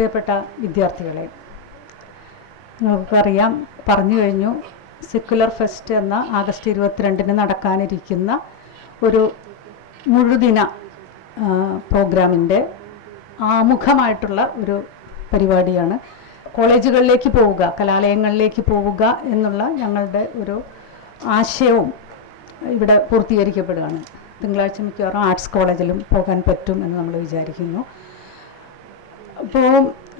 പ്രിയപ്പെട്ട വിദ്യാർത്ഥികളെ, നിങ്ങൾക്കറിയാം, പറഞ്ഞു കഴിഞ്ഞു, സെക്കുലർ ഫെസ്റ്റ് എന്ന ആഗസ്റ്റ് 22-ന് നടക്കാനിരിക്കുന്ന ഒരു മുഴുദിന പ്രോഗ്രാമിൻ്റെ ആമുഖമായിട്ടുള്ള ഒരു പരിപാടിയാണ്. കോളേജുകളിലേക്ക് പോവുക, കലാലയങ്ങളിലേക്ക് പോവുക എന്നുള്ള ഞങ്ങളുടെ ഒരു ആശയവും ഇവിടെ പൂർത്തീകരിക്കപ്പെടുകയാണ്. തിങ്കളാഴ്ച മിക്കവാറും ആർട്സ് കോളേജിലും പോകാൻ പറ്റും എന്ന് നമ്മൾ വിചാരിക്കുന്നു. അപ്പോൾ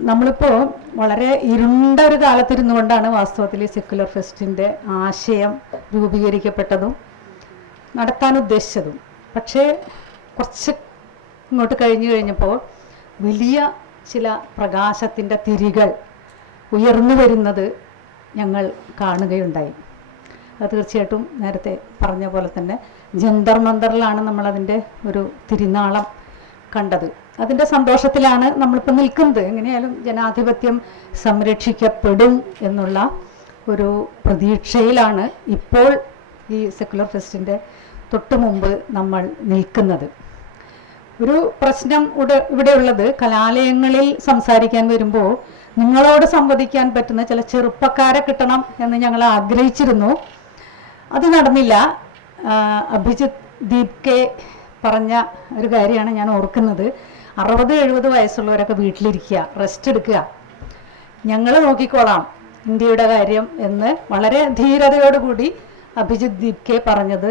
നമ്മളിപ്പോൾ വളരെ ഇരുണ്ട ഒരു കാലത്തിരുന്നു കൊണ്ടാണ് വാസ്തവത്തിൽ സെക്കുലർ ഫെസ്റ്റിൻ്റെ ആശയം രൂപീകരിക്കപ്പെട്ടതും നടത്താൻ ഉദ്ദേശിച്ചതും. പക്ഷേ കുറച്ച് ഇങ്ങോട്ട് കഴിഞ്ഞപ്പോൾ വലിയ ചില പ്രകാശത്തിൻ്റെ തിരികൾ ഉയർന്നു വരുന്നത് ഞങ്ങൾ കാണുകയുണ്ടായി. അത് തീർച്ചയായിട്ടും നേരത്തെ പറഞ്ഞ പോലെ തന്നെ ജന്തർ മന്ദറിലാണ് നമ്മളതിൻ്റെ ഒരു തിരുനാളം കണ്ടത്. അതിൻ്റെ സന്തോഷത്തിലാണ് നമ്മളിപ്പോൾ നിൽക്കുന്നത്. എങ്ങനെയായാലും ജനാധിപത്യം സംരക്ഷിക്കപ്പെടും എന്നുള്ള ഒരു പ്രതീക്ഷയിലാണ് ഇപ്പോൾ ഈ സെക്കുലർ ഫെസ്റ്റിൻ്റെ തൊട്ട് മുമ്പ് നമ്മൾ നിൽക്കുന്നത്. ഒരു പ്രശ്നം ഇവിടെയുള്ളത്, കലാലയങ്ങളിൽ സംസാരിക്കാൻ വരുമ്പോൾ നിങ്ങളോട് സംവദിക്കാൻ പറ്റുന്ന ചില ചെറുപ്പക്കാരെ കിട്ടണം എന്ന് ഞങ്ങൾ ആഗ്രഹിച്ചിരുന്നു. അത് നടന്നില്ല. അഭിജിത്ത് ദീപ് കെ പറഞ്ഞ ഒരു കാര്യമാണ് ഞാൻ ഓർക്കുന്നത്. 60-70 വയസ്സുള്ളവരൊക്കെ വീട്ടിലിരിക്കുക, റെസ്റ്റ് എടുക്കുക, ഞങ്ങൾ നോക്കിക്കോളാം ഇന്ത്യയുടെ കാര്യം എന്ന് വളരെ ധീരതയോടുകൂടി അഭിജിത്ത് ദീപ് കെ പറഞ്ഞത്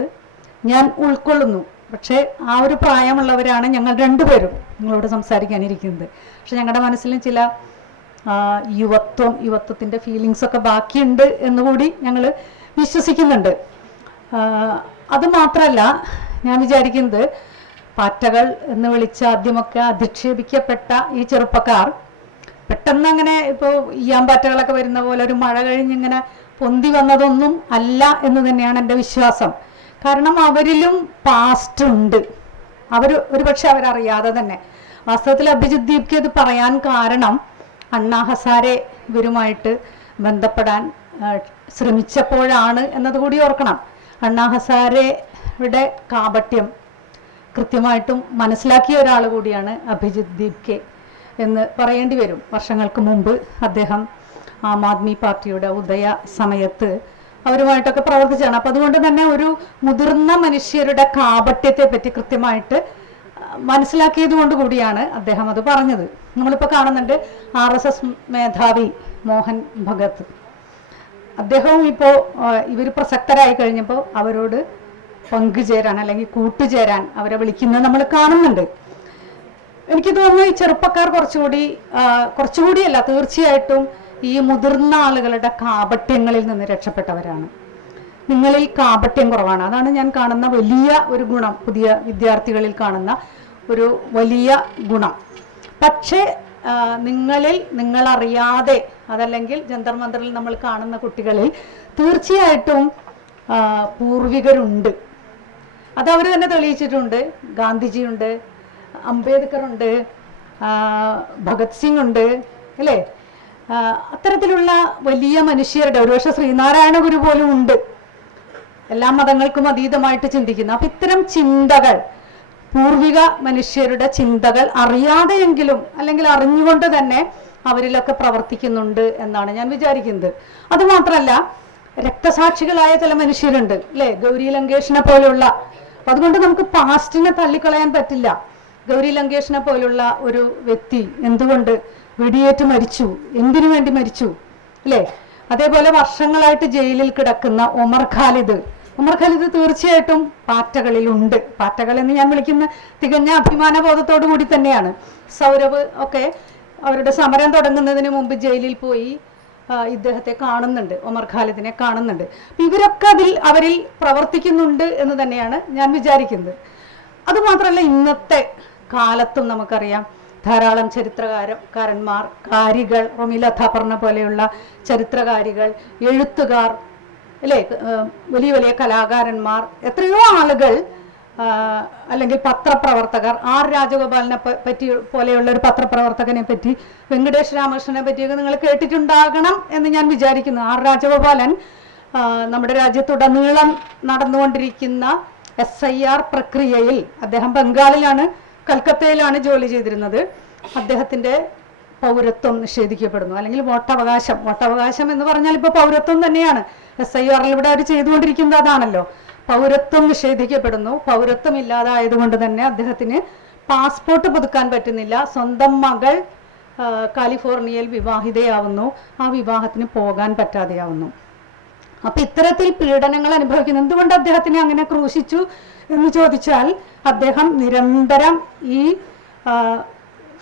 ഞാൻ ഉൾക്കൊള്ളുന്നു. പക്ഷേ ആ ഒരു പ്രായമുള്ളവരാണ് ഞങ്ങൾ രണ്ടുപേരും നിങ്ങളോട് സംസാരിക്കാനിരിക്കുന്നത്. പക്ഷെ ഞങ്ങളുടെ മനസ്സിലും ചില യുവത്വത്തിൻ്റെ ഫീലിങ്സൊക്കെ ബാക്കിയുണ്ട് എന്നുകൂടി ഞങ്ങൾ വിശ്വസിക്കുന്നുണ്ട്. അതുമാത്രമല്ല, ഞാൻ വിചാരിക്കുന്നത് പാറ്റകൾ എന്ന് വിളിച്ച് ആദ്യമൊക്കെ അധിക്ഷേപിക്കപ്പെട്ട ഈ ചെറുപ്പക്കാർ പെട്ടെന്ന് അങ്ങനെ ഇപ്പോൾ ഈയാമ്പാറ്റകളൊക്കെ വരുന്ന പോലെ ഒരു മഴ കഴിഞ്ഞിങ്ങനെ പൊന്തി വന്നതൊന്നും അല്ല എന്ന് തന്നെയാണ് എൻ്റെ വിശ്വാസം. കാരണം അവരിലും പാസ്റ്റ് ഉണ്ട്. ഒരുപക്ഷെ അവരറിയാതെ തന്നെ. വാസ്തവത്തിൽ അഭിജിത്ത് ദീപ് അത് പറയാൻ കാരണം അണ്ണാ ഹസാരെ ഇവരുമായിട്ട് ബന്ധപ്പെടാൻ ശ്രമിച്ചപ്പോഴാണ് എന്നതുകൂടി ഓർക്കണം. അണ്ണാ ഹസാരെയുടെ കാപട്യം കൃത്യമായിട്ടും മനസ്സിലാക്കിയ ഒരാൾ കൂടിയാണ് അഭിജിത്ത് ദീപ് കെ എന്ന് പറയേണ്ടി വരും. വർഷങ്ങൾക്ക് മുമ്പ് അദ്ദേഹം ആം ആദ്മി പാർട്ടിയുടെ ഉദയ സമയത്ത് അവരുമായിട്ടൊക്കെ പ്രവർത്തിച്ചാണ്. അപ്പം അതുകൊണ്ട് തന്നെ ഒരു മുതിർന്ന മനുഷ്യരുടെ കാപട്യത്തെ പറ്റി കൃത്യമായിട്ട് മനസ്സിലാക്കിയത് കൊണ്ട് കൂടിയാണ് അദ്ദേഹം അത് പറഞ്ഞത്. നമ്മളിപ്പോൾ കാണുന്നുണ്ട് RSS മേധാവി മോഹൻ ഭഗത്, അദ്ദേഹവും ഇപ്പോൾ ഇവർ പ്രസക്തരായി കഴിഞ്ഞപ്പോൾ അവരോട് പങ്കുചേരാൻ അല്ലെങ്കിൽ കൂട്ടുചേരാൻ അവരെ വിളിക്കുന്നത് നമ്മൾ കാണുന്നുണ്ട്. എനിക്ക് തോന്നുന്നു ഈ ചെറുപ്പക്കാർ കുറച്ചുകൂടിയല്ല, തീർച്ചയായിട്ടും ഈ മുതിർന്ന ആളുകളുടെ കാപട്യങ്ങളിൽ നിന്ന് രക്ഷപ്പെട്ടവരാണ്. നിങ്ങളിൽ കാപട്യം കുറവാണ്. അതാണ് ഞാൻ കാണുന്ന വലിയ ഒരു ഗുണം, പുതിയ വിദ്യാർത്ഥികളിൽ കാണുന്ന ഒരു വലിയ ഗുണം. പക്ഷേ നിങ്ങളറിയാതെ, അതല്ലെങ്കിൽ ജന്തർ മന്ദറിൽ നമ്മൾ കാണുന്ന കുട്ടികളിൽ തീർച്ചയായിട്ടും പൂർവികരുണ്ട്. അതവർ തന്നെ തെളിയിച്ചിട്ടുണ്ട്. ഗാന്ധിജിയുണ്ട്, അംബേദ്കർ ഉണ്ട്, ഭഗത് സിംഗ് ഉണ്ട്, അല്ലേ? അത്തരത്തിലുള്ള വലിയ മനുഷ്യരുടെ, ഒരുപക്ഷെ ശ്രീനാരായണ ഗുരു പോലും ഉണ്ട്, എല്ലാ മതങ്ങൾക്കും അതീതമായിട്ട് ചിന്തിക്കുന്ന. അപ്പം ഇത്തരം ചിന്തകൾ, പൂർവിക മനുഷ്യരുടെ ചിന്തകൾ അറിയാതെയെങ്കിലും അല്ലെങ്കിൽ അറിഞ്ഞുകൊണ്ട് തന്നെ അവരിലൊക്കെ പ്രവർത്തിക്കുന്നുണ്ട് എന്നാണ് ഞാൻ വിചാരിക്കുന്നത്. അതുമാത്രമല്ല, രക്തസാക്ഷികളായ ചില മനുഷ്യരുണ്ട്, അല്ലേ? ഗൗരി ലങ്കേഷിനെ പോലുള്ള. അപ്പം അതുകൊണ്ട് നമുക്ക് പാസ്റ്റിനെ തള്ളിക്കളയാൻ പറ്റില്ല. ഗൗരി ലങ്കേഷിനെ പോലുള്ള ഒരു വ്യക്തി എന്തുകൊണ്ട് വെടിയേറ്റ് മരിച്ചു, എന്തിനു വേണ്ടി മരിച്ചു, അല്ലേ? അതേപോലെ വർഷങ്ങളായിട്ട് ജയിലിൽ കിടക്കുന്ന ഒമർ ഖാലിദ് തീർച്ചയായിട്ടും പാറ്റകളിലുണ്ട്. പാറ്റകൾ എന്ന് ഞാൻ വിളിക്കുന്ന തികഞ്ഞ അഭിമാനബോധത്തോടു കൂടി തന്നെയാണ്. സൗരവ് ഒക്കെ അവരുടെ സമരം തുടങ്ങുന്നതിന് മുമ്പ് ജയിലിൽ പോയി ഇദ്ദേഹത്തെ കാണുന്നുണ്ട്, ഒമർ ഖാലിദിനെ കാണുന്നുണ്ട്. ഇവരൊക്കെ അവരിൽ പ്രവർത്തിക്കുന്നുണ്ട് എന്ന് തന്നെയാണ് ഞാൻ വിചാരിക്കുന്നത്. അതുമാത്രമല്ല, ഇന്നത്തെ കാലത്തും നമുക്കറിയാം ധാരാളം ചരിത്രകാരന്മാർ, കാരികൾ, റൊമില പറഞ്ഞ പോലെയുള്ള ചരിത്രകാരികൾ, എഴുത്തുകാർ, അല്ലേ? വലിയ വലിയ കലാകാരന്മാർ, എത്രയോ ആളുകൾ, അല്ലെങ്കിൽ പത്രപ്രവർത്തകർ, R രാജഗോപാലിനെ പറ്റി പോലെയുള്ള ഒരു പത്രപ്രവർത്തകനെ പറ്റി, വെങ്കടേഷ് രാമകൃഷ്ണനെ പറ്റിയൊക്കെ നിങ്ങൾ കേട്ടിട്ടുണ്ടാകണം എന്ന് ഞാൻ വിചാരിക്കുന്നു. R രാജഗോപാലൻ നമ്മുടെ രാജ്യത്തുടനീളം നടന്നുകൊണ്ടിരിക്കുന്ന SIR പ്രക്രിയയിൽ, അദ്ദേഹം ബംഗാളിലാണ്, കൽക്കത്തയിലാണ് ജോലി ചെയ്തിരുന്നത്. അദ്ദേഹത്തിൻ്റെ പൗരത്വം നിഷേധിക്കപ്പെടുന്നു, അല്ലെങ്കിൽ വോട്ടവകാശം എന്ന് പറഞ്ഞാൽ ഇപ്പോൾ പൗരത്വം തന്നെയാണ്. SIR-ൽ അവർ ചെയ്തുകൊണ്ടിരിക്കുന്നത് അതാണല്ലോ. പൗരത്വം നിഷേധിക്കപ്പെടുന്നു. പൗരത്വം ഇല്ലാതായതുകൊണ്ട് തന്നെ അദ്ദേഹത്തിന് പാസ്പോർട്ട് പുതുക്കാൻ പറ്റുന്നില്ല. സ്വന്തം മകൾ കാലിഫോർണിയയിൽ വിവാഹിതയാവുന്നു. ആ വിവാഹത്തിന് പോകാൻ പറ്റാതെയാവുന്നു. അപ്പൊ ഇത്തരത്തിൽ പീഡനങ്ങൾ അനുഭവിക്കുന്നു. എന്തുകൊണ്ട് അദ്ദേഹത്തിനെ അങ്ങനെ ക്രൂശിച്ചു എന്ന് ചോദിച്ചാൽ, അദ്ദേഹം നിരന്തരം ഈ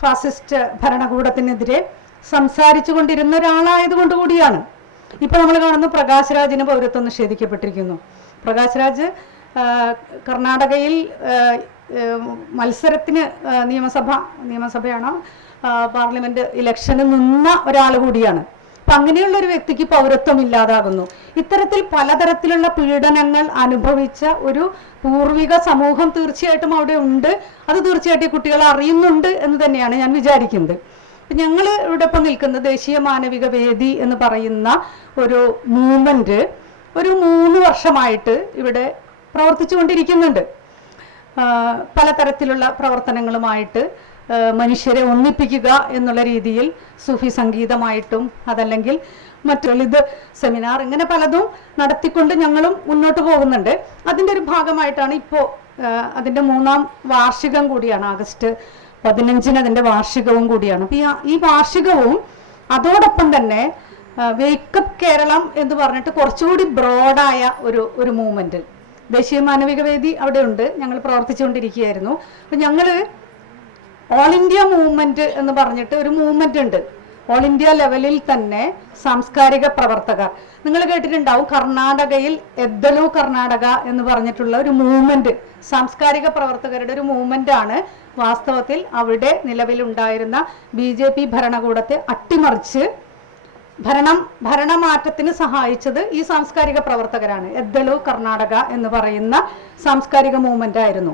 ഫാസിസ്റ്റ് ഭരണകൂടത്തിനെതിരെ സംസാരിച്ചു കൊണ്ടിരുന്ന ഒരാളായതുകൊണ്ട് കൂടിയാണ്. ഇപ്പൊ നമ്മൾ കാണുന്നു പ്രകാശ് രാജിന് പൗരത്വം നിഷേധിക്കപ്പെട്ടിരിക്കുന്നു. പ്രകാശ് രാജ് കർണാടകയിൽ മത്സരത്തിന് നിയമസഭയാണോ പാർലമെന്റ് ഇലക്ഷന് നിന്ന ഒരാൾ കൂടിയാണ്. അപ്പൊ അങ്ങനെയുള്ള ഒരു വ്യക്തിക്ക് പൗരത്വം ഇല്ലാതാകുന്നു. ഇത്തരത്തിൽ പലതരത്തിലുള്ള പീഡനങ്ങൾ അനുഭവിച്ച ഒരു പൂർവിക സമൂഹം തീർച്ചയായിട്ടും അവിടെ ഉണ്ട്. അത് തീർച്ചയായിട്ടും കുട്ടികൾ അറിയുന്നുണ്ട് എന്ന് തന്നെയാണ് ഞാൻ വിചാരിക്കുന്നത്. ഞങ്ങൾ ഇവിടെ ഇപ്പം നിൽക്കുന്ന ദേശീയ മാനവിക വേദി എന്ന് പറയുന്ന ഒരു മൂവ്മെന്റ് ഒരു 3 വർഷമായിട്ട് ഇവിടെ പ്രവർത്തിച്ചു കൊണ്ടിരിക്കുന്നുണ്ട്. പലതരത്തിലുള്ള പ്രവർത്തനങ്ങളുമായിട്ട് മനുഷ്യരെ ഒന്നിപ്പിക്കുക എന്നുള്ള രീതിയിൽ സൂഫി സംഗീതമായിട്ടും അതല്ലെങ്കിൽ മറ്റു ലളിത് സെമിനാർ ഇങ്ങനെ പലതും നടത്തിക്കൊണ്ട് ഞങ്ങളും മുന്നോട്ട് പോകുന്നുണ്ട്. അതിൻ്റെ ഒരു ഭാഗമായിട്ടാണ് ഇപ്പോൾ അതിൻ്റെ 3ാം വാർഷികം കൂടിയാണ്. ആഗസ്റ്റ് 15-ന് അതിൻ്റെ വാർഷികവും കൂടിയാണ്. അപ്പം ഈ വാർഷികവും അതോടൊപ്പം തന്നെ വേക്കപ്പ് കേരളം എന്ന് പറഞ്ഞിട്ട് കുറച്ചുകൂടി ബ്രോഡായ ഒരു മൂവ്മെന്റ് ദേശീയ മാനവിക വേദി അവിടെ ഉണ്ട്. ഞങ്ങൾ പ്രവർത്തിച്ചുകൊണ്ടിരിക്കുകയായിരുന്നു. അപ്പം ഞങ്ങൾ ഓൾ ഇന്ത്യ മൂവ്മെന്റ് എന്ന് പറഞ്ഞിട്ട് ഒരു മൂവ്മെന്റ് ഉണ്ട്. ഓൾ ഇന്ത്യ ലെവലിൽ തന്നെ സാംസ്കാരിക പ്രവർത്തകർ, നിങ്ങൾ കേട്ടിട്ടുണ്ടാവും, കർണാടകയിൽ എദ്ദലു കർണാടക എന്ന് പറഞ്ഞിട്ടുള്ള ഒരു മൂവ്മെന്റ്, സാംസ്കാരിക പ്രവർത്തകരുടെ ഒരു മൂവ്മെന്റ് ആണ് വാസ്തവത്തിൽ അവിടെ നിലവിലുണ്ടായിരുന്ന BJP ഭരണകൂടത്തെ അട്ടിമറിച്ച് ഭരണമാറ്റത്തിന് സഹായിച്ചത് ഈ സാംസ്കാരിക പ്രവർത്തകരാണ്. എദ്ദലു കർണാടക എന്ന് പറയുന്ന സാംസ്കാരിക മൂവ്മെന്റ് ആയിരുന്നു.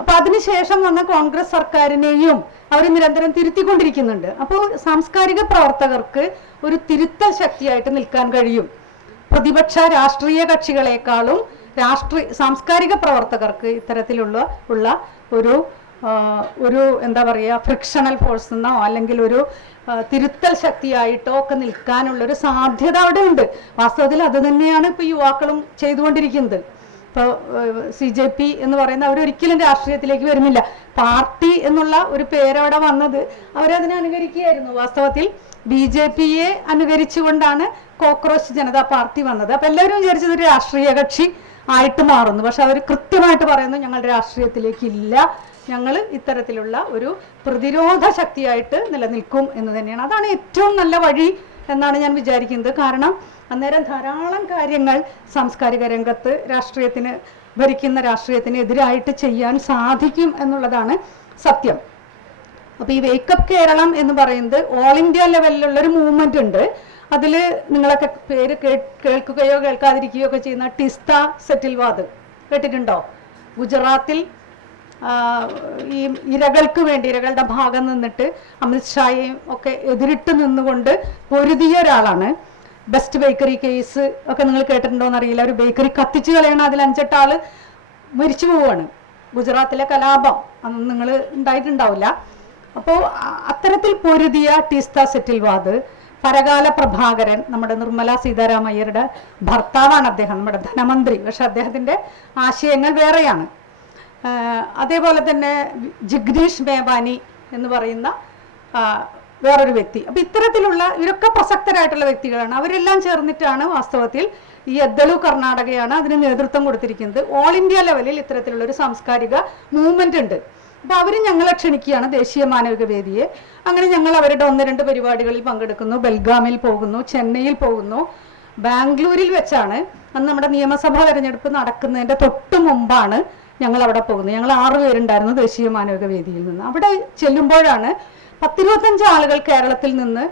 അപ്പൊ അതിനുശേഷം വന്ന കോൺഗ്രസ് സർക്കാരിനെയും അവർ നിരന്തരം തിരുത്തിക്കൊണ്ടിരിക്കുന്നുണ്ട്. അപ്പോൾ സാംസ്കാരിക പ്രവർത്തകർക്ക് ഒരു തിരുത്തൽ ശക്തിയായിട്ട് നിൽക്കാൻ കഴിയും. പ്രതിപക്ഷ രാഷ്ട്രീയ കക്ഷികളെക്കാളും സാംസ്കാരിക പ്രവർത്തകർക്ക് ഇത്തരത്തിലുള്ള ഒരു എന്താ പറയുക ഫ്രിക്ഷണൽ ഫോഴ്സ് എന്നോ അല്ലെങ്കിൽ ഒരു തിരുത്തൽ ശക്തിയായിട്ടോ ഒക്കെ നിൽക്കാനുള്ളൊരു സാധ്യത അവിടെ ഉണ്ട്. വാസ്തവത്തിൽ അത് തന്നെയാണ് ഇപ്പോൾ യുവാക്കളും ചെയ്തുകൊണ്ടിരിക്കുന്നത്. ഇപ്പോൾ CJP എന്ന് പറയുന്ന അവരൊരിക്കലും രാഷ്ട്രീയത്തിലേക്ക് വരുന്നില്ല. പാർട്ടി എന്നുള്ള ഒരു പേരവിടെ വന്നത് അവരതിനെ അനുകരിക്കുകയായിരുന്നു. വാസ്തവത്തിൽ BJPയെ അനുകരിച്ചുകൊണ്ടാണ് കോക്രോച്ച് ജനതാ പാർട്ടി വന്നത്. അപ്പം എല്ലാവരും വിചാരിച്ചത് ഒരു രാഷ്ട്രീയ കക്ഷി ആയിട്ട് മാറുന്നു. പക്ഷെ അവർ കൃത്യമായിട്ട് പറയുന്നു, ഞങ്ങളുടെ രാഷ്ട്രീയത്തിലേക്ക് ഇല്ല, ഞങ്ങൾ ഇത്തരത്തിലുള്ള ഒരു പ്രതിരോധ ശക്തിയായിട്ട് നിലനിൽക്കും എന്ന് തന്നെയാണ്. അതാണ് ഏറ്റവും നല്ല വഴി എന്നാണ് ഞാൻ വിചാരിക്കുന്നത്. കാരണം അന്നേരം ധാരാളം കാര്യങ്ങൾ സാംസ്കാരിക രംഗത്ത് ഭരിക്കുന്ന രാഷ്ട്രീയത്തിന് എതിരായിട്ട് ചെയ്യാൻ സാധിക്കും എന്നുള്ളതാണ് സത്യം. അപ്പോൾ ഈ വേക്കപ്പ് കേരളം എന്ന് പറയുന്നത് ഓൾ ഇന്ത്യ ലെവലിലുള്ളൊരു മൂവ്മെന്റ് ഉണ്ട്. അതിൽ നിങ്ങളൊക്കെ പേര് കേൾക്കുകയോ കേൾക്കാതിരിക്കുകയോ ഒക്കെ ചെയ്യുന്ന ടിസ്ത സെറ്റിൽവാദ് കേട്ടിട്ടുണ്ടോ? ഗുജറാത്തിൽ ഈ ഇരകളുടെ ഭാഗം നിന്നിട്ട് അമിത്ഷായെയും ഒക്കെ എതിരിട്ട് നിന്നുകൊണ്ട് പൊരുതിയ ഒരാളാണ്. ബെസ്റ്റ് ബേക്കറി കേസ് ഒക്കെ നിങ്ങൾ കേട്ടിട്ടുണ്ടോ എന്നറിയില്ല. ഒരു ബേക്കറി കത്തിച്ചു കളയണം, അതിൽ 5-8 ആള് മരിച്ചു പോവുകയാണ്. ഗുജറാത്തിലെ കലാപം അന്ന് നിങ്ങൾ ഉണ്ടായിട്ടുണ്ടാവില്ല. അപ്പോൾ അത്തരത്തിൽ പൊരുതിയ ടിസ്ത സെറ്റിൽവാദ്, പരകാല പ്രഭാകരൻ, നമ്മുടെ നിർമ്മല സീതാരാമയ്യരുടെ ഭർത്താവാണ് അദ്ദേഹം, നമ്മുടെ ധനമന്ത്രി. പക്ഷെ അദ്ദേഹത്തിൻ്റെ ആശയങ്ങൾ വേറെയാണ്. അതേപോലെ തന്നെ ജഗ്ദീഷ് മേവാനി എന്ന് പറയുന്ന വേറൊരു വ്യക്തി. അപ്പം ഇത്തരത്തിലുള്ള ഇവരൊക്കെ പ്രസക്തരായിട്ടുള്ള വ്യക്തികളാണ്. അവരെല്ലാം ചേർന്നിട്ടാണ് വാസ്തവത്തിൽ ഈ എദ്ദലു കർണാടകയാണ് അതിന് നേതൃത്വം കൊടുത്തിരിക്കുന്നത്. ഓൾ ഇന്ത്യ ലെവലിൽ ഇത്തരത്തിലുള്ള ഒരു സാംസ്കാരിക മൂവ്മെന്റ് ഉണ്ട്. അപ്പോൾ അവർ ഞങ്ങളെ ക്ഷണിക്കുകയാണ്, ദേശീയ മാനവിക വേദിയെ. അങ്ങനെ ഞങ്ങൾ അവരുടെ 1-2 പരിപാടികളിൽ പങ്കെടുക്കുന്നു. ബെൽഗാമിൽ പോകുന്നു, ചെന്നൈയിൽ പോകുന്നു, ബാംഗ്ലൂരിൽ വെച്ചാണ് അന്ന് നമ്മുടെ നിയമസഭാ തെരഞ്ഞെടുപ്പ് നടക്കുന്നതിൻ്റെ തൊട്ട് മുമ്പാണ് ഞങ്ങൾ അവിടെ പോകുന്നത്. ഞങ്ങൾ 6 പേരുണ്ടായിരുന്നു ദേശീയ മാനവിക വേദിയിൽ നിന്ന്. അവിടെ ചെല്ലുമ്പോഴാണ് 10-25 ആളുകൾ കേരളത്തിൽ നിന്ന്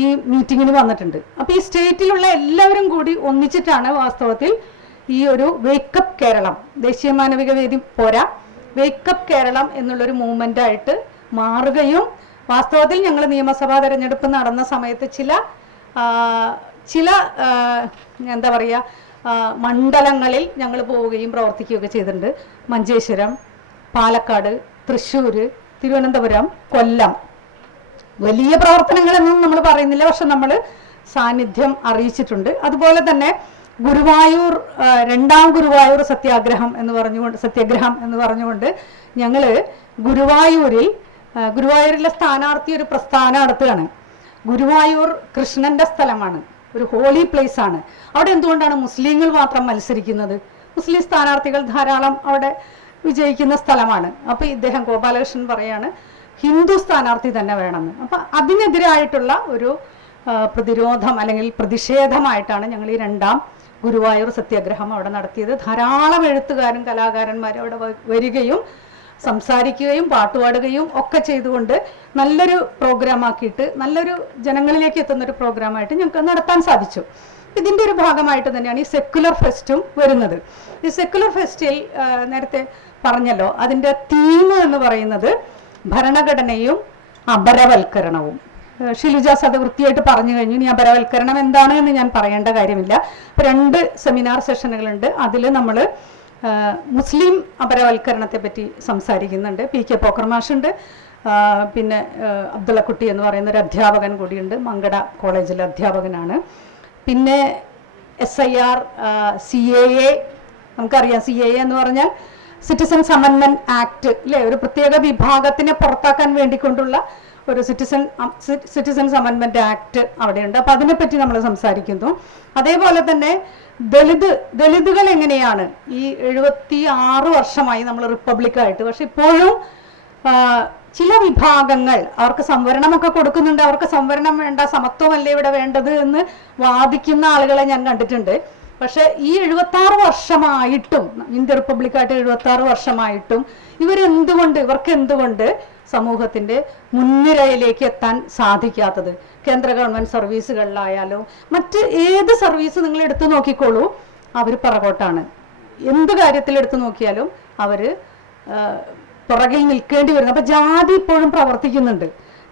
ഈ മീറ്റിങ്ങിന് വന്നിട്ടുണ്ട്. അപ്പോൾ ഈ സ്റ്റേറ്റിലുള്ള എല്ലാവരും കൂടി ഒന്നിച്ചിട്ടാണ് വാസ്തവത്തിൽ ഈ ഒരു വേക്കപ്പ് കേരളം, ദേശീയ മാനവിക വേദി പോരാ, വേക്കപ്പ് കേരളം എന്നുള്ളൊരു മൂവ്മെന്റ് ആയിട്ട് മാറുകയും വാസ്തവത്തിൽ ഞങ്ങൾ നിയമസഭാ തെരഞ്ഞെടുപ്പ് നടന്ന സമയത്ത് ചില എന്താ പറയുക മണ്ഡലങ്ങളിൽ ഞങ്ങൾ പോവുകയും പ്രവർത്തിക്കുകയൊക്കെ ചെയ്തിട്ടുണ്ട്. മഞ്ചേശ്വരം, പാലക്കാട്, തൃശ്ശൂർ, തിരുവനന്തപുരം, കൊല്ലം, വലിയ പ്രവർത്തനങ്ങളെന്നും നമ്മൾ പറയുന്നില്ല, പക്ഷെ നമ്മൾ സാന്നിധ്യം അറിയിച്ചിട്ടുണ്ട്. അതുപോലെ തന്നെ ഗുരുവായൂർ രണ്ടാം ഗുരുവായൂർ സത്യാഗ്രഹം എന്ന് പറഞ്ഞുകൊണ്ട് ഞങ്ങൾ ഗുരുവായൂരിലെ സ്ഥാനാർത്ഥി ഒരു പ്രസ്ഥാനം നടത്തുകയാണ്. ഗുരുവായൂർ കൃഷ്ണന്റെ സ്ഥലമാണ്, ഒരു ഹോളി പ്ലേസ് ആണ്. അവിടെ എന്തുകൊണ്ടാണ് മുസ്ലിങ്ങൾ മാത്രം മത്സരിക്കുന്നത്? മുസ്ലിം സ്ഥാനാർത്ഥികൾ ധാരാളം അവിടെ വിജയിക്കുന്ന സ്ഥലമാണ്. അപ്പൊ ഇദ്ദേഹം ഗോപാലകൃഷ്ണൻ പറയാണ് ഹിന്ദു സ്ഥാനാർത്ഥി തന്നെ വേണമെന്ന്. അപ്പൊ അതിനെതിരായിട്ടുള്ള ഒരു പ്രതിരോധം അല്ലെങ്കിൽ പ്രതിഷേധമായിട്ടാണ് ഞങ്ങൾ ഈ രണ്ടാം ഗുരുവായൂർ സത്യാഗ്രഹം അവിടെ നടത്തിയത്. ധാരാളം എഴുത്തുകാരും കലാകാരന്മാരും അവിടെ വരികയും സംസാരിക്കുകയും പാട്ടുപാടുകയും ഒക്കെ ചെയ്തുകൊണ്ട് നല്ലൊരു പ്രോഗ്രാം ആക്കിയിട്ട് നല്ലൊരു ജനങ്ങളിലേക്ക് എത്തുന്ന ഒരു പ്രോഗ്രാമായിട്ട് ഞങ്ങൾക്ക് നടത്താൻ സാധിച്ചു. ഇതിൻ്റെ ഒരു ഭാഗമായിട്ട് തന്നെയാണ് ഈ സെക്കുലർ ഫെസ്റ്റും വരുന്നത്. ഈ സെക്കുലർ ഫെസ്റ്റിൽ നേരത്തെ പറഞ്ഞല്ലോ, അതിൻ്റെ തീം എന്ന് പറയുന്നത് ഭരണഘടനയും അപരവൽക്കരണവും. ഷിലുജാസ് അത് വൃത്തിയായിട്ട് പറഞ്ഞു കഴിഞ്ഞു. ഇനി അപരവൽക്കരണം എന്താണ് എന്ന് ഞാൻ പറയേണ്ട കാര്യമില്ല. ഇപ്പം 2 സെമിനാർ സെഷനുകളുണ്ട്. അതിൽ നമ്മൾ മുസ്ലിം അപരവൽക്കരണത്തെ പറ്റി സംസാരിക്കുന്നുണ്ട്. PK പോക്കർ മാഷുണ്ട്, പിന്നെ അബ്ദുള്ളക്കുട്ടി എന്ന് പറയുന്ന ഒരു അധ്യാപകൻ കൂടിയുണ്ട്, മങ്കട കോളേജിലെ അധ്യാപകനാണ്. പിന്നെ SIR, CAA, നമുക്കറിയാം CAA എന്ന് പറഞ്ഞാൽ സിറ്റിസൺസ് അമെൻമെന്റ് ആക്ട് അല്ലേ, ഒരു പ്രത്യേക വിഭാഗത്തിനെ പുറത്താക്കാൻ വേണ്ടിക്കൊണ്ടുള്ള ഒരു സിറ്റിസൺസ് അമെൻമെന്റ് ആക്ട് അവിടെയുണ്ട്. അപ്പൊ അതിനെപ്പറ്റി നമ്മൾ സംസാരിക്കുന്നു. അതേപോലെ തന്നെ ദളിതുകൾ എങ്ങനെയാണ് ഈ 76 വർഷമായി നമ്മൾ റിപ്പബ്ലിക്കായിട്ട്, പക്ഷെ ഇപ്പോഴും ചില വിഭാഗങ്ങൾ അവർക്ക് സംവരണമൊക്കെ കൊടുക്കുന്നുണ്ട്. അവർക്ക് സംവരണം വേണ്ട, സമത്വമല്ലേ ഇവിടെ വേണ്ടത് എന്ന് വാദിക്കുന്ന ആളുകളെ ഞാൻ കണ്ടിട്ടുണ്ട്. പക്ഷെ ഈ 76 വർഷമായിട്ടും, ഇന്ത്യ റിപ്പബ്ലിക്കായിട്ട് 76 വർഷമായിട്ടും ഇവർക്ക് എന്തുകൊണ്ട് സമൂഹത്തിന്റെ മുൻനിരയിലേക്ക് എത്താൻ സാധിക്കാത്തത്? കേന്ദ്ര ഗവൺമെന്റ് സർവീസുകളിലായാലും മറ്റ് ഏത് സർവീസ് നിങ്ങൾ എടുത്തു നോക്കിക്കോളൂ, അവർ പുറകോട്ടാണ്. എന്ത് കാര്യത്തിൽ എടുത്തു നോക്കിയാലും അവര് പുറകിൽ നിൽക്കേണ്ടി വരുന്നു. അപ്പൊ ജാതി ഇപ്പോഴും പ്രവർത്തിക്കുന്നുണ്ട്.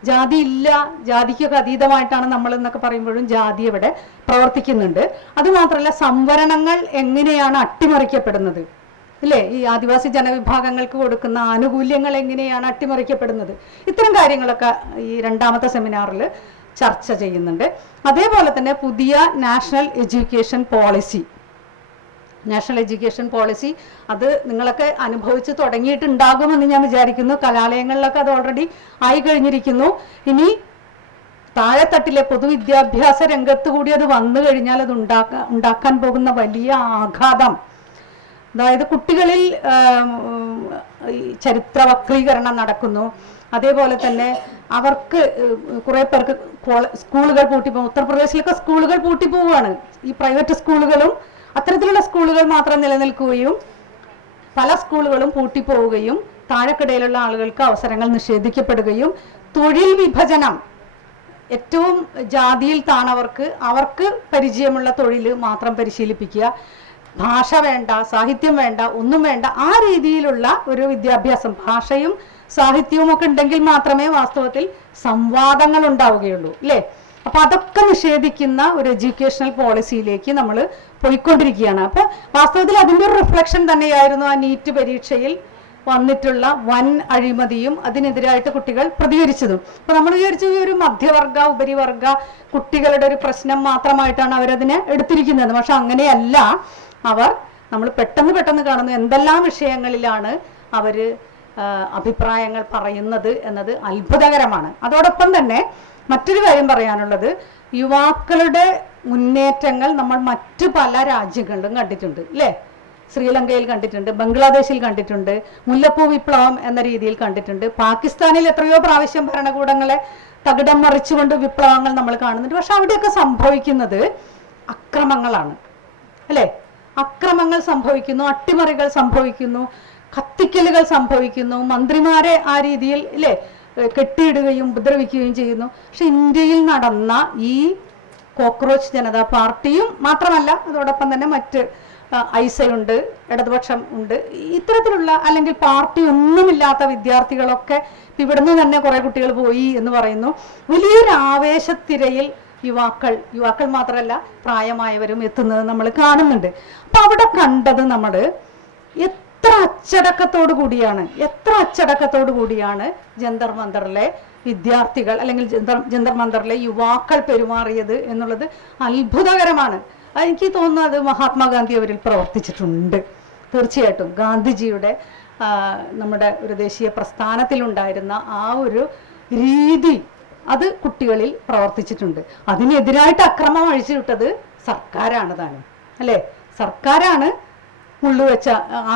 ജാതി ഇല്ല, ജാതിക്കൊക്കെ അതീതമായിട്ടാണ് നമ്മൾ എന്നൊക്കെ പറയുമ്പോഴും ജാതി ഇവിടെ പ്രവർത്തിക്കുന്നുണ്ട്. അതുമാത്രമല്ല, സംവരണങ്ങൾ എങ്ങനെയാണ് അട്ടിമറിക്കപ്പെടുന്നത് ഇല്ലേ, ഈ ആദിവാസി ജനവിഭാഗങ്ങൾക്ക് കൊടുക്കുന്ന ആനുകൂല്യങ്ങൾ എങ്ങനെയാണ് അട്ടിമറിക്കപ്പെടുന്നത്, ഇത്തരം കാര്യങ്ങളൊക്കെ ഈ 2ാമത്തെ സെമിനാറിൽ ചർച്ച ചെയ്യുന്നുണ്ട്. അതേപോലെ തന്നെ പുതിയ നാഷണൽ എഡ്യൂക്കേഷൻ പോളിസി അത് നിങ്ങളൊക്കെ അനുഭവിച്ച് തുടങ്ങിയിട്ടുണ്ടാകുമെന്ന് ഞാൻ വിചാരിക്കുന്നു. കലാലയങ്ങളിലൊക്കെ അത് ഓൾറെഡി ആയി കഴിഞ്ഞിരിക്കുന്നു. ഇനി താഴെത്തട്ടിലെ പൊതുവിദ്യാഭ്യാസ രംഗത്ത് കൂടി അത് വന്നു കഴിഞ്ഞാൽ അത് ഉണ്ടാക്കാൻ പോകുന്ന വലിയ ആഘാതം, അതായത് കുട്ടികളിൽ ചരിത്രവക്രീകരണം നടക്കുന്നു. അതേപോലെ തന്നെ അവർക്ക് കുറെ പേർക്ക് സ്കൂളുകൾ പൂട്ടിപ്പോകും. ഉത്തർപ്രദേശിലൊക്കെ സ്കൂളുകൾ പൂട്ടിപ്പോവുകയാണ്. ഈ പ്രൈവറ്റ് സ്കൂളുകളും അത്തരത്തിലുള്ള സ്കൂളുകൾ മാത്രം നിലനിൽക്കുകയും പല സ്കൂളുകളും പൂട്ടിപ്പോവുകയും താഴെക്കിടയിലുള്ള ആളുകൾക്ക് അവസരങ്ങൾ നിഷേധിക്കപ്പെടുകയും തൊഴിൽ വിഭജനം, ഏറ്റവും ജാതിയിൽ അവർക്ക് പരിചയമുള്ള തൊഴിൽ മാത്രം പരിശീലിപ്പിക്കുക, ഭാഷ വേണ്ട, സാഹിത്യം വേണ്ട, ഒന്നും വേണ്ട, ആ രീതിയിലുള്ള ഒരു വിദ്യാഭ്യാസം, ഭാഷയും സാഹിത്യവും ഒക്കെ ഉണ്ടെങ്കിൽ മാത്രമേ വാസ്തവത്തിൽ സംവാദങ്ങൾ ഉണ്ടാവുകയുള്ളൂ അല്ലേ. അപ്പൊ അതൊക്കെ നിഷേധിക്കുന്ന ഒരു എഡ്യൂക്കേഷണൽ പോളിസിയിലേക്ക് നമ്മൾ പോയിക്കൊണ്ടിരിക്കുകയാണ്. അപ്പൊ വാസ്തവത്തിൽ അതിൻ്റെ ഒരു റിഫ്ലക്ഷൻ തന്നെയായിരുന്നു ആ നീറ്റ് പരീക്ഷയിൽ വന്നിട്ടുള്ള വൻ അഴിമതിയും അതിനെതിരായിട്ട് കുട്ടികൾ പ്രതികരിച്ചതും. അപ്പൊ നമ്മൾ വിചാരിച്ചു ഈ ഒരു മധ്യവർഗ ഉപരിവർഗ കുട്ടികളുടെ ഒരു പ്രശ്നം മാത്രമായിട്ടാണ് അവരതിനെ എടുത്തിരിക്കുന്നത്. പക്ഷെ അങ്ങനെയല്ല. നമ്മൾ പെട്ടെന്ന് കാണുന്നു എന്തെല്ലാം വിഷയങ്ങളിലാണ് അവര് അഭിപ്രായങ്ങൾ പറയുന്നത് എന്നത് അത്ഭുതകരമാണ്. അതോടൊപ്പം തന്നെ മറ്റൊരു കാര്യം പറയാനുള്ളത്, യുവാക്കളുടെ മുന്നേറ്റങ്ങൾ നമ്മൾ മറ്റു പല രാജ്യങ്ങളിലും കണ്ടിട്ടുണ്ട് അല്ലേ. ശ്രീലങ്കയിൽ കണ്ടിട്ടുണ്ട്, ബംഗ്ലാദേശിൽ കണ്ടിട്ടുണ്ട്, മുല്ലപ്പൂ വിപ്ലവം എന്ന രീതിയിൽ കണ്ടിട്ടുണ്ട്. പാകിസ്ഥാനിൽ എത്രയോ പ്രാവശ്യം ഭരണകൂടങ്ങളെ തകിടം മറിച്ചുകൊണ്ട് വിപ്ലവങ്ങൾ നമ്മൾ കാണുന്നുണ്ട്. പക്ഷെ അവിടെയൊക്കെ സംഭവിക്കുന്നത് അക്രമങ്ങളാണ് അല്ലേ. അക്രമങ്ങൾ സംഭവിക്കുന്നു, അട്ടിമറികൾ സംഭവിക്കുന്നു, കത്തിക്കലുകൾ സംഭവിക്കുന്നു, മന്ത്രിമാരെ ആ രീതിയിൽ അല്ലേ കെട്ടിയിടുകയും ഉപദ്രവിക്കുകയും ചെയ്യുന്നു. പക്ഷെ ഇന്ത്യയിൽ നടന്ന ഈ കോക്രോച്ച് ജനതാ പാർട്ടിയും മാത്രമല്ല, അതോടൊപ്പം തന്നെ മറ്റ് ഐസയുണ്ട്, ഇടതുപക്ഷം ഉണ്ട്, ഇത്തരത്തിലുള്ള അല്ലെങ്കിൽ പാർട്ടി ഒന്നുമില്ലാത്ത വിദ്യാർത്ഥികളൊക്കെ ഇവിടുന്ന് തന്നെ കുറെ കുട്ടികൾ പോയി എന്ന് പറയുന്നു. വലിയൊരു ആവേശത്തിരയിൽ യുവാക്കൾ മാത്രമല്ല പ്രായമായവരും എത്തുന്നത് നമ്മൾ കാണുന്നുണ്ട്. അപ്പൊ അവിടെ കണ്ടത് നമ്മൾ എത്ര അച്ചടക്കത്തോടു കൂടിയാണ് ജന്തർ മന്ദറിലെ വിദ്യാർത്ഥികൾ അല്ലെങ്കിൽ ജന്തർ മന്ദറിലെ യുവാക്കൾ പെരുമാറിയത് എന്നുള്ളത് അത്ഭുതകരമാണ്. എനിക്ക് തോന്നുന്നത് മഹാത്മാഗാന്ധി അവരിൽ പ്രവർത്തിച്ചിട്ടുണ്ട്. തീർച്ചയായിട്ടും ഗാന്ധിജിയുടെ നമ്മുടെ ഒരു ദേശീയ പ്രസ്ഥാനത്തിലുണ്ടായിരുന്ന ആ ഒരു രീതി അത് കുട്ടികളിൽ പ്രവർത്തിച്ചിട്ടുണ്ട്. അതിനെതിരായിട്ട് അക്രമം അഴിച്ചുവിട്ടത് സർക്കാരാണ് താനും, അല്ലേ? സർക്കാരാണ്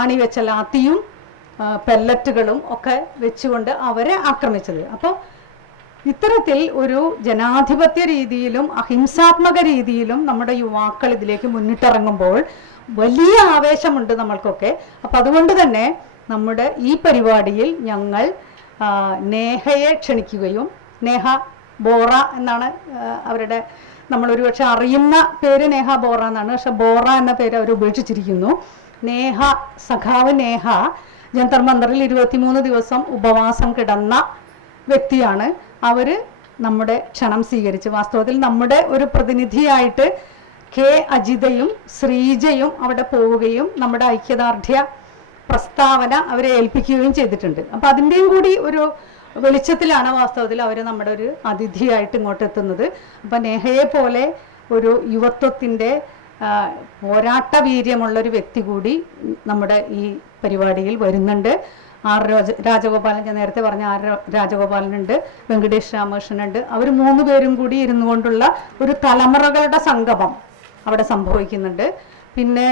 ആണി വെച്ച ലാത്തിയും പെല്ലറ്റുകളും ഒക്കെ വെച്ചുകൊണ്ട് അവരെ ആക്രമിച്ചത്. അപ്പോൾ ഇത്തരത്തിൽ ഒരു ജനാധിപത്യ രീതിയിലും അഹിംസാത്മക രീതിയിലും നമ്മുടെ യുവാക്കൾ ഇതിലേക്ക് മുന്നിട്ടിറങ്ങുമ്പോൾ വലിയ ആവേശമുണ്ട് നമ്മൾക്കൊക്കെ. അപ്പം അതുകൊണ്ട് തന്നെ നമ്മുടെ ഈ പരിപാടിയിൽ ഞങ്ങൾ നേഹയെ ക്ഷണിക്കുകയും, നേഹ ബോറ എന്നാണ് അവരുടെ, നമ്മളൊരു പക്ഷെ അറിയുന്ന പേര് നേഹ ബോറ എന്നാണ്, പക്ഷെ ബോറ എന്ന പേര് അവർ ഉപേക്ഷിച്ചിരിക്കുന്നു. നേഹ, സഖാവ് നേഹ ജന്തർ മന്ദറിൽ 23 ദിവസം ഉപവാസം കിടന്ന വ്യക്തിയാണ്. അവർ നമ്മുടെ ക്ഷണം സ്വീകരിച്ച്, വാസ്തവത്തിൽ നമ്മുടെ ഒരു പ്രതിനിധിയായിട്ട് കെ അജിതയും ശ്രീജയും അവിടെ പോവുകയും നമ്മുടെ ഐക്യദാർഢ്യ പ്രസ്താവന അവരെ ഏൽപ്പിക്കുകയും ചെയ്തിട്ടുണ്ട്. അപ്പം അതിൻ്റെയും കൂടി ഒരു വെളിച്ചത്തിലാണ് വാസ്തവത്തിൽ അവർ നമ്മുടെ ഒരു അതിഥിയായിട്ട് ഇങ്ങോട്ട് എത്തുന്നത്. അപ്പം നേഹയെ പോലെ ഒരു യുവത്വത്തിൻ്റെ പോരാട്ട വീര്യമുള്ളൊരു വ്യക്തി കൂടി നമ്മുടെ ഈ പരിപാടിയിൽ വരുന്നുണ്ട്. ആർ രാജഗോപാലൻ, ഞാൻ നേരത്തെ പറഞ്ഞ ആർ രാജഗോപാലനുണ്ട്, വെങ്കടേഷ് രാമകൃഷ്ണനുണ്ട്. അവർ 3 പേരും കൂടി ഇരുന്നു കൊണ്ടുള്ള ഒരു തലമുറകളുടെ സംഗമം അവിടെ സംഭവിക്കുന്നുണ്ട്. പിന്നെ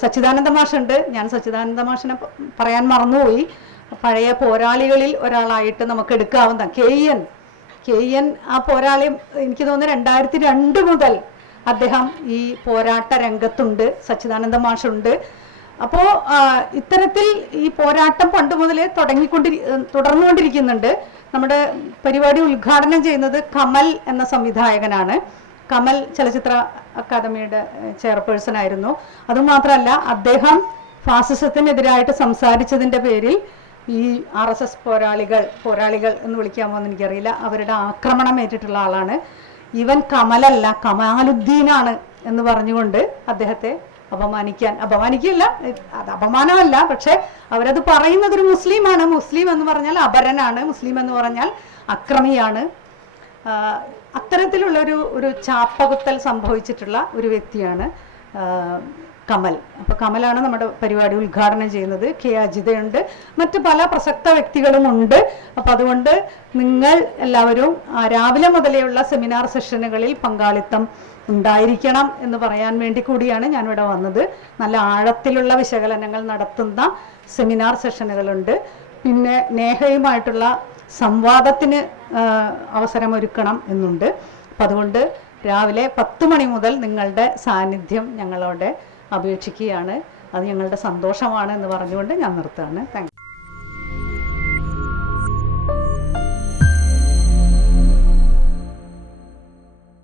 സച്ചിദാനന്ദ മാഷുണ്ട്. ഞാൻ സച്ചിദാനന്ദ മാഷിനെ പറയാൻ മറന്നുപോയി. പഴയ പോരാളികളിൽ ഒരാളായിട്ട് നമുക്ക് എടുക്കാവുന്ന കെ എൻ ആ പോരാളി, എനിക്ക് തോന്നുന്നു 2002 മുതൽ അദ്ദേഹം ഈ പോരാട്ട രംഗത്തുണ്ട്. സച്ചിദാനന്ദ മാഷുണ്ട്. അപ്പോൾ ഇത്തരത്തിൽ ഈ പോരാട്ടം പണ്ട് മുതലേ തുടർന്നുകൊണ്ടിരിക്കുന്നുണ്ട്. നമ്മുടെ പരിപാടി ഉദ്ഘാടനം ചെയ്യുന്നത് കമൽ എന്ന സംവിധായകനാണ്. കമൽ ചലച്ചിത്ര അക്കാദമിയുടെ ചെയർപേഴ്സൺ ആയിരുന്നു. അതുമാത്രമല്ല, അദ്ദേഹം ഫാസിസത്തിനെതിരായിട്ട് സംസാരിച്ചതിൻ്റെ പേരിൽ ഈ RSS പോരാളികൾ എന്ന് വിളിക്കാമോ എന്ന് എനിക്കറിയില്ല, അവരുടെ ആക്രമണം ഏറ്റിട്ടുള്ള ആളാണ്. ഇവൻ കമലല്ല കമാലുദ്ദീനാണ് എന്ന് പറഞ്ഞുകൊണ്ട് അദ്ദേഹത്തെ അപമാനിക്കല്ല, അത് അപമാനമല്ല, പക്ഷെ അവരത് പറയുന്നത് ഒരു മുസ്ലിമാണ്. മുസ്ലിം എന്ന് പറഞ്ഞാൽ അപരനാണ്, മുസ്ലിം എന്ന് പറഞ്ഞാൽ അക്രമിയാണ്. അത്തരത്തിലുള്ള ഒരു ചാപ്പകുത്തൽ സംഭവിച്ചിട്ടുള്ള ഒരു വ്യക്തിയാണ് കമൽ. അപ്പോൾ കമലാണ് നമ്മുടെ പരിപാടി ഉദ്ഘാടനം ചെയ്യുന്നത്. കെ അജിതയുണ്ട്, മറ്റ് പല പ്രസക്ത വ്യക്തികളുമുണ്ട്. അപ്പം അതുകൊണ്ട് നിങ്ങൾ എല്ലാവരും രാവിലെ മുതലേയുള്ള സെമിനാർ സെഷനുകളിൽ പങ്കാളിത്തം ഉണ്ടായിരിക്കണം എന്ന് പറയാൻ വേണ്ടി കൂടിയാണ് ഞാനിവിടെ വന്നത്. നല്ല ആഴത്തിലുള്ള വിശകലനങ്ങൾ നടത്തുന്ന സെമിനാർ സെഷനുകളുണ്ട്. പിന്നെ നേഹയുമായിട്ടുള്ള സംവാദത്തിന് അവസരമൊരുക്കണം എന്നുണ്ട്. അപ്പം അതുകൊണ്ട് രാവിലെ 10 മണി മുതൽ നിങ്ങളുടെ സാന്നിധ്യം ഞങ്ങളോട് അപേക്ഷിക്കുകയാണ്. അത് ഞങ്ങളുടെ സന്തോഷമാണ് എന്ന് പറഞ്ഞുകൊണ്ട് ഞാൻ നിർത്തുകയാണ്. Thank you.